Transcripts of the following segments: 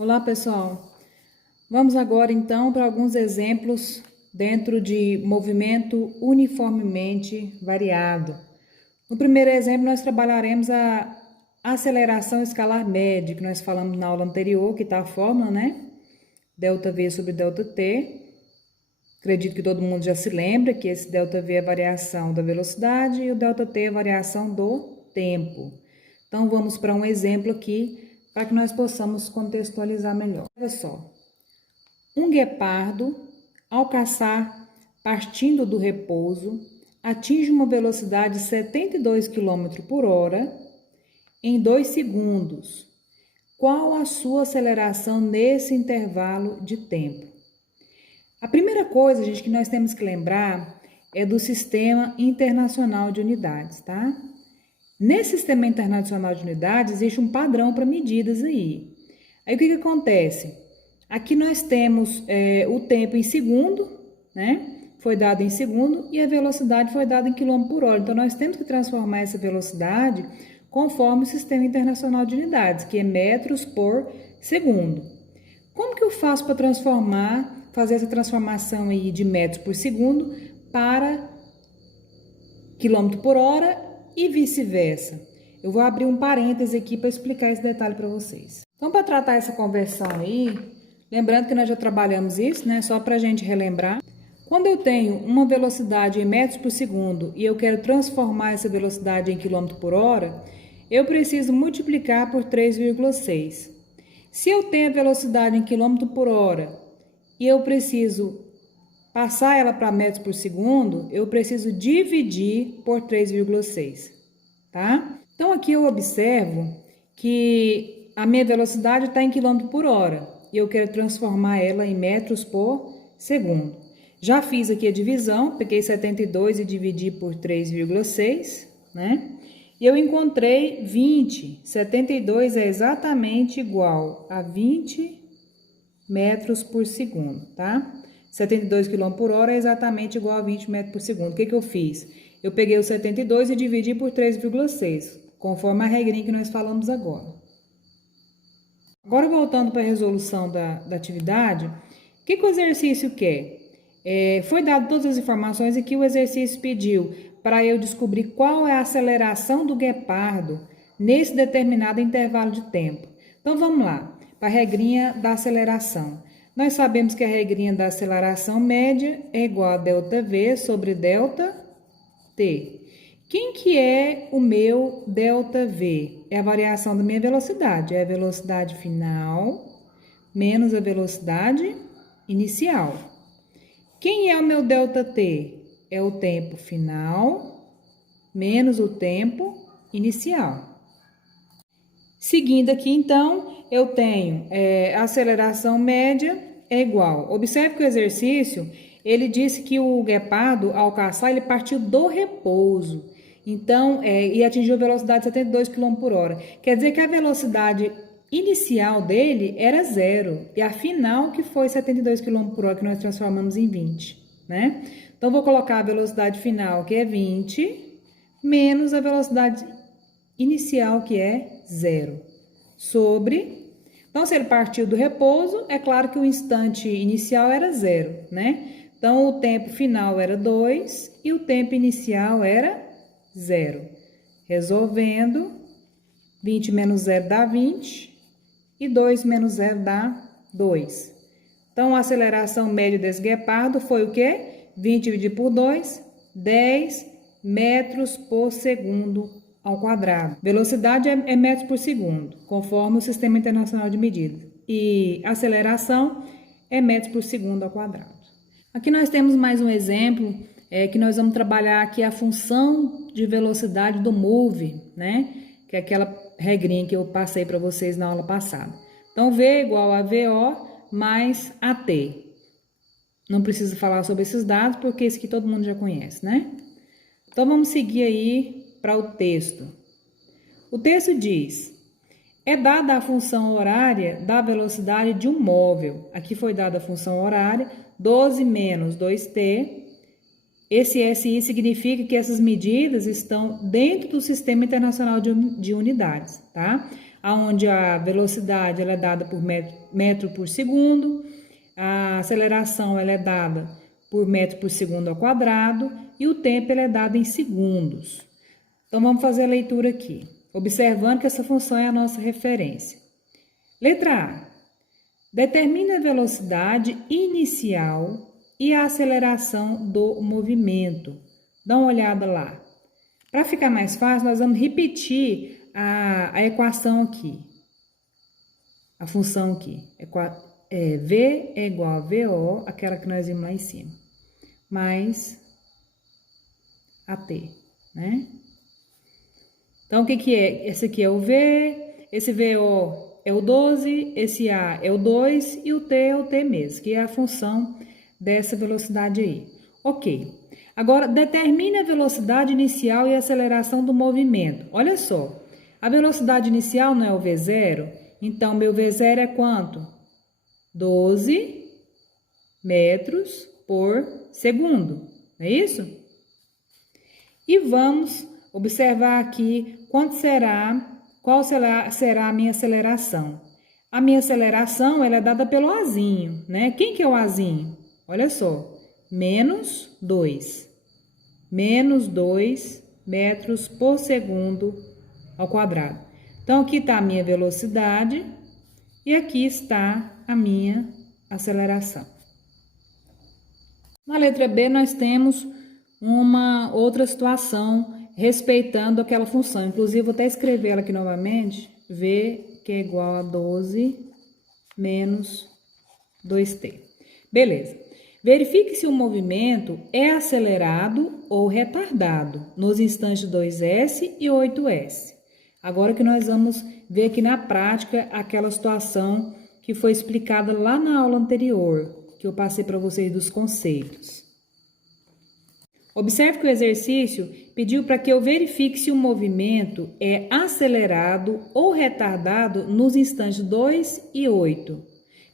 Olá, pessoal. Vamos agora então para alguns exemplos dentro de movimento uniformemente variado. No primeiro exemplo, nós trabalharemos a aceleração escalar média, que nós falamos na aula anterior, que está a fórmula, né? ΔV sobre ΔT. Acredito que todo mundo já se lembra que esse ΔV é a variação da velocidade e o ΔT é a variação do tempo. Então, vamos para um exemplo aqui para que nós possamos contextualizar melhor. Olha só, um guepardo, ao caçar partindo do repouso, atinge uma velocidade de 72 km por hora em 2 segundos. Qual a sua aceleração nesse intervalo de tempo? A primeira coisa, gente, que nós temos que lembrar é do Sistema Internacional de Unidades, tá? Nesse Sistema Internacional de Unidades, existe um padrão para medidas aí. Aí, o que acontece? Aqui nós temos o tempo em segundo, né? Foi dado em segundo, e a velocidade foi dada em quilômetro por hora. Então, nós temos que transformar essa velocidade conforme o Sistema Internacional de Unidades, que é metros por segundo. Como que eu faço para fazer essa transformação aí de metros por segundo para quilômetro por hora e vice-versa? Eu vou abrir um parêntese aqui para explicar esse detalhe para vocês. Então, para tratar essa conversão aí, lembrando que nós já trabalhamos isso, né? Só para a gente relembrar. Quando eu tenho uma velocidade em metros por segundo e eu quero transformar essa velocidade em quilômetro por hora, eu preciso multiplicar por 3,6. Se eu tenho a velocidade em quilômetro por hora e eu preciso passar ela para metros por segundo, eu preciso dividir por 3,6, tá? Então, aqui eu observo que a minha velocidade está em quilômetro por hora e eu quero transformar ela em metros por segundo. Já fiz aqui a divisão, peguei 72 e dividi por 3,6, né? E eu encontrei 20. 72 é exatamente igual a 20 metros por segundo, tá? 72 km por hora é exatamente igual a 20 metros por segundo. O que eu fiz? Eu peguei o 72 e dividi por 3,6, conforme a regrinha que nós falamos agora. Agora, voltando para a resolução da atividade, o que o exercício quer? Foi dado todas as informações e que o exercício pediu para eu descobrir qual é a aceleração do guepardo nesse determinado intervalo de tempo. Então, vamos lá, para a regrinha da aceleração. Nós sabemos que a regrinha da aceleração média é igual a ΔV sobre ΔT. Quem que é o meu ΔV? É a variação da minha velocidade, é a velocidade final menos a velocidade inicial. Quem é o meu ΔT? É o tempo final menos o tempo inicial. Seguindo aqui, então, eu tenho a aceleração média é igual. Observe que o exercício, ele disse que o guepardo, ao caçar, ele partiu do repouso. Então, e atingiu a velocidade de 72 km por hora. Quer dizer que a velocidade inicial dele era 0. E a final que foi 72 km por hora, que nós transformamos em 20, né? Então, vou colocar a velocidade final, que é 20, menos a velocidade inicial, que é 0, sobre... Então, se ele partiu do repouso, é claro que o instante inicial era 0, né? Então, o tempo final era 2 e o tempo inicial era 0. Resolvendo, 20 menos 0 dá 20 e 2 menos 0 dá 2. Então, a aceleração média desse guepardo foi o quê? 20 dividido por 2, 10 metros por segundo ao quadrado. Velocidade é metros por segundo, conforme o Sistema Internacional de Medidas. E aceleração é metros por segundo ao quadrado. Aqui nós temos mais um exemplo, que nós vamos trabalhar aqui a função de velocidade do move, né? Que é aquela regrinha que eu passei para vocês na aula passada. Então, V é igual a VO mais AT. Não preciso falar sobre esses dados, porque esse aqui todo mundo já conhece, né? Então, vamos seguir aí para o texto. O texto diz: é dada a função horária da velocidade de um móvel. Aqui foi dada a função horária, 12 menos 2t. Esse SI significa que essas medidas estão dentro do Sistema Internacional de Unidades, tá? onde a velocidade ela é dada por metro por segundo, a aceleração ela é dada por metro por segundo ao quadrado e o tempo ele é dado em segundos. Então, vamos fazer a leitura aqui, observando que essa função é a nossa referência. Letra A. Determine a velocidade inicial e a aceleração do movimento. Dá uma olhada lá. Para ficar mais fácil, nós vamos repetir a equação aqui. A função aqui. V é igual a VO, aquela que nós vimos lá em cima, mais AT, né? Então, o que é? Esse aqui é o V, esse VO é o 12, esse A é o 2 e o T é o T mesmo, que é a função dessa velocidade aí. Ok. Agora, determine a velocidade inicial e a aceleração do movimento. Olha só, a velocidade inicial não é o V0, então meu V0 é quanto? 12 metros por segundo, não é isso? E vamos observar aqui qual será a minha aceleração. A minha aceleração ela é dada pelo azinho, né? Quem que é o azinho? Olha só, menos 2. Menos 2 metros por segundo ao quadrado. Então, aqui está a minha velocidade e aqui está a minha aceleração. Na letra B, nós temos uma outra situação respeitando aquela função. Inclusive, vou até escrever ela aqui novamente. V, que é igual a 12 menos 2t. Beleza. Verifique se o movimento é acelerado ou retardado nos instantes 2s e 8s. Agora que nós vamos ver aqui na prática aquela situação que foi explicada lá na aula anterior, que eu passei para vocês dos conceitos. Observe que o exercício pediu para que eu verifique se o movimento é acelerado ou retardado nos instantes 2 e 8.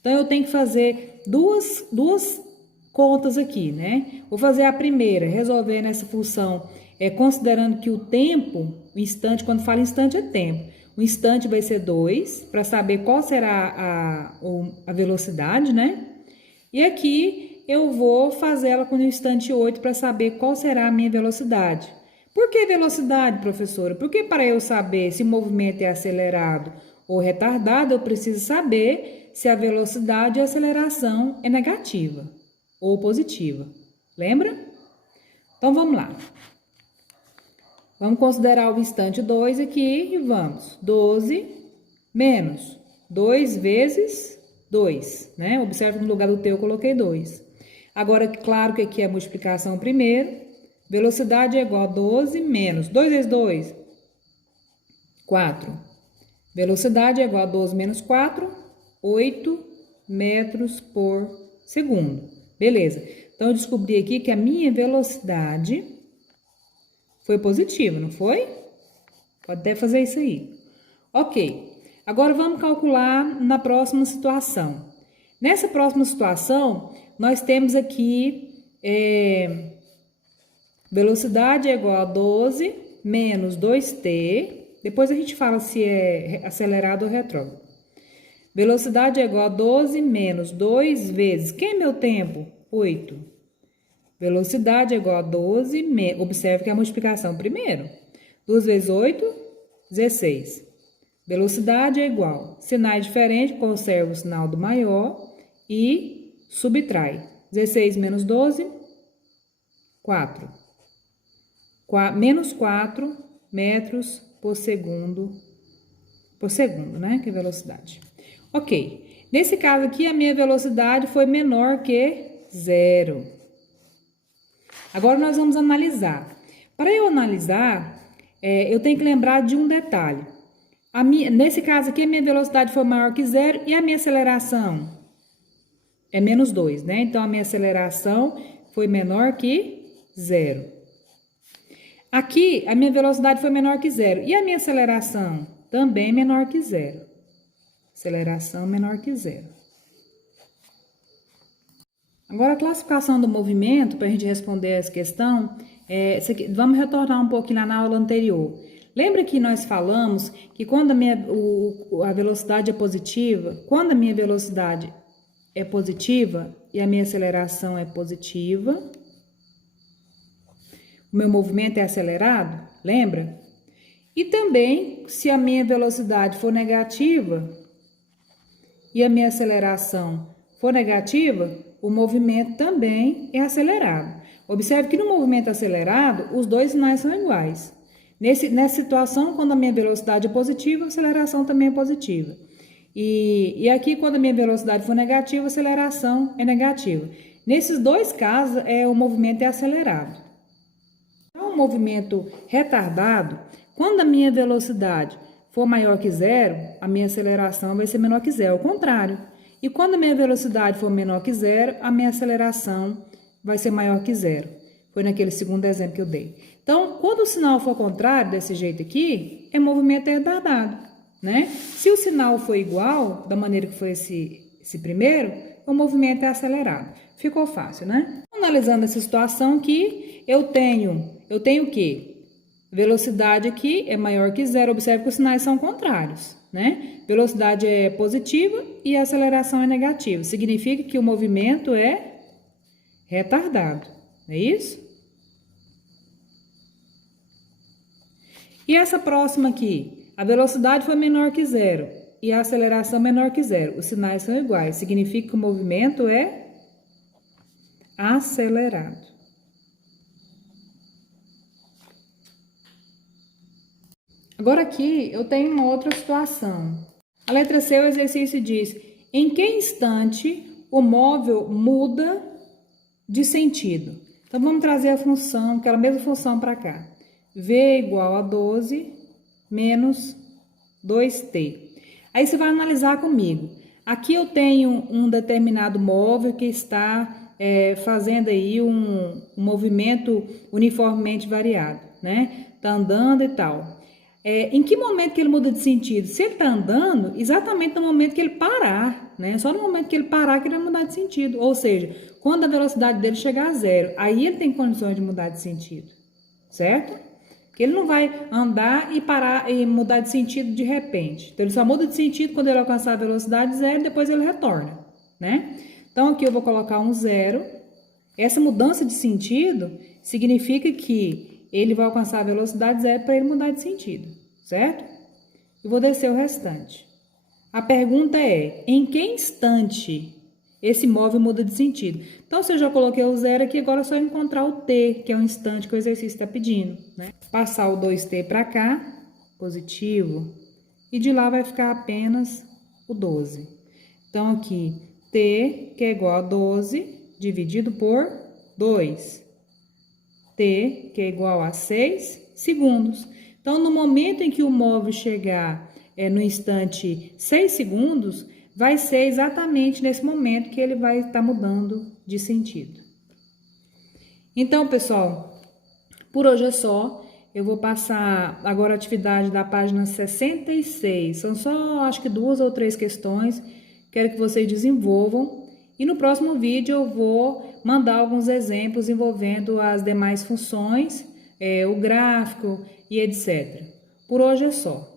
Então, eu tenho que fazer duas contas aqui, né? Vou fazer a primeira, resolvendo essa função, considerando que o tempo, o instante, quando fala instante é tempo. O instante vai ser 2, para saber qual será a velocidade, né? E aqui eu vou fazer ela com o instante 8 para saber qual será a minha velocidade. Por que velocidade, professora? Porque para eu saber se o movimento é acelerado ou retardado, eu preciso saber se a velocidade e a aceleração é negativa ou positiva. Lembra? Então, vamos lá. Vamos considerar o instante 2 aqui e vamos. 12 menos 2 vezes 2, né? Observe que no lugar do T eu coloquei 2. Agora, claro que aqui é a multiplicação primeiro. Velocidade é igual a 12 menos 2 vezes 2, 4. Velocidade é igual a 12 menos 4, 8 metros por segundo. Beleza. Então, eu descobri aqui que a minha velocidade foi positiva, não foi? Pode até fazer isso aí. Ok. Agora, vamos calcular na próxima situação. Nessa próxima situação, nós temos aqui velocidade é igual a 12 menos 2t. Depois a gente fala se é acelerado ou retrógrado. Velocidade é igual a 12 menos 2 vezes... Quem é meu tempo? 8. Velocidade é igual a 12 menos... Observe que é a multiplicação primeiro. 2 vezes 8, 16. Velocidade é igual. Sinais diferentes, conserva o sinal do maior e subtrai. 16 menos 12, 4. Menos 4 metros por segundo, né? Que é a velocidade. Ok. Nesse caso aqui, a minha velocidade foi menor que 0. Agora, nós vamos analisar. Para eu analisar, eu tenho que lembrar de um detalhe. Nesse caso aqui, a minha velocidade foi maior que 0 e a minha aceleração é menos 2, né? Então, a minha aceleração foi menor que 0. Aqui, a minha velocidade foi menor que 0. E a minha aceleração? Também menor que 0. Aceleração menor que 0. Agora, a classificação do movimento, para a gente responder essa questão, vamos retornar um pouquinho lá na aula anterior. Lembra que nós falamos que quando a velocidade é positiva, quando a minha velocidade é positiva e a minha aceleração é positiva, o meu movimento é acelerado? Lembra? E também, se a minha velocidade for negativa e a minha aceleração for negativa, o movimento também é acelerado. Observe que no movimento acelerado, os dois sinais são iguais. Nessa situação, quando a minha velocidade é positiva, a aceleração também é positiva. E aqui, quando a minha velocidade for negativa, a aceleração é negativa. Nesses dois casos, o movimento é acelerado. Para um movimento retardado, quando a minha velocidade for maior que zero, a minha aceleração vai ser menor que zero, ao contrário. E quando a minha velocidade for menor que zero, a minha aceleração vai ser maior que zero. Foi naquele segundo exemplo que eu dei. Então, quando o sinal for contrário, desse jeito aqui, é movimento retardado, né? Se o sinal for igual, da maneira que foi esse primeiro, o movimento é acelerado. Ficou fácil, né? Analisando essa situação aqui, eu tenho o quê? Velocidade aqui é maior que zero. Observe que os sinais são contrários, né? Velocidade é positiva e a aceleração é negativa. Significa que o movimento é retardado, é isso? E essa próxima aqui, a velocidade foi menor que zero e a aceleração menor que zero. Os sinais são iguais, significa que o movimento é acelerado. Agora aqui eu tenho uma outra situação. A letra C, o exercício diz: em que instante o móvel muda de sentido? Então vamos trazer a função, aquela mesma função para cá. V igual a 12 menos 2t. Aí você vai analisar comigo. Aqui eu tenho um determinado móvel que está fazendo aí um movimento uniformemente variado, né? Tá andando e tal. Em que momento que ele muda de sentido? Se ele está andando, exatamente no momento que ele parar, né? Só no momento que ele parar que ele vai mudar de sentido. Ou seja, quando a velocidade dele chegar a zero, aí ele tem condições de mudar de sentido, certo? Porque ele não vai andar e parar e mudar de sentido de repente. Então, ele só muda de sentido quando ele alcançar a velocidade zero e depois ele retorna, né? Então, aqui eu vou colocar um zero. Essa mudança de sentido significa que ele vai alcançar a velocidade zero para ele mudar de sentido, certo? Eu vou descer o restante. A pergunta é: em que instante esse móvel muda de sentido? Então, se eu já coloquei o zero aqui, agora é só encontrar o t, que é o instante que o exercício está pedindo, né? Passar o 2t para cá, positivo, e de lá vai ficar apenas o 12. Então, aqui, t, que é igual a 12, dividido por 2. T, que é igual a 6 segundos. Então, no momento em que o móvel chegar no instante 6 segundos, vai ser exatamente nesse momento que ele vai estar mudando de sentido. Então, pessoal, por hoje é só. Eu vou passar agora a atividade da página 66. São só, acho que 2 ou 3 questões. Quero que vocês desenvolvam. E no próximo vídeo eu vou mandar alguns exemplos envolvendo as demais funções, o gráfico e etc. Por hoje é só.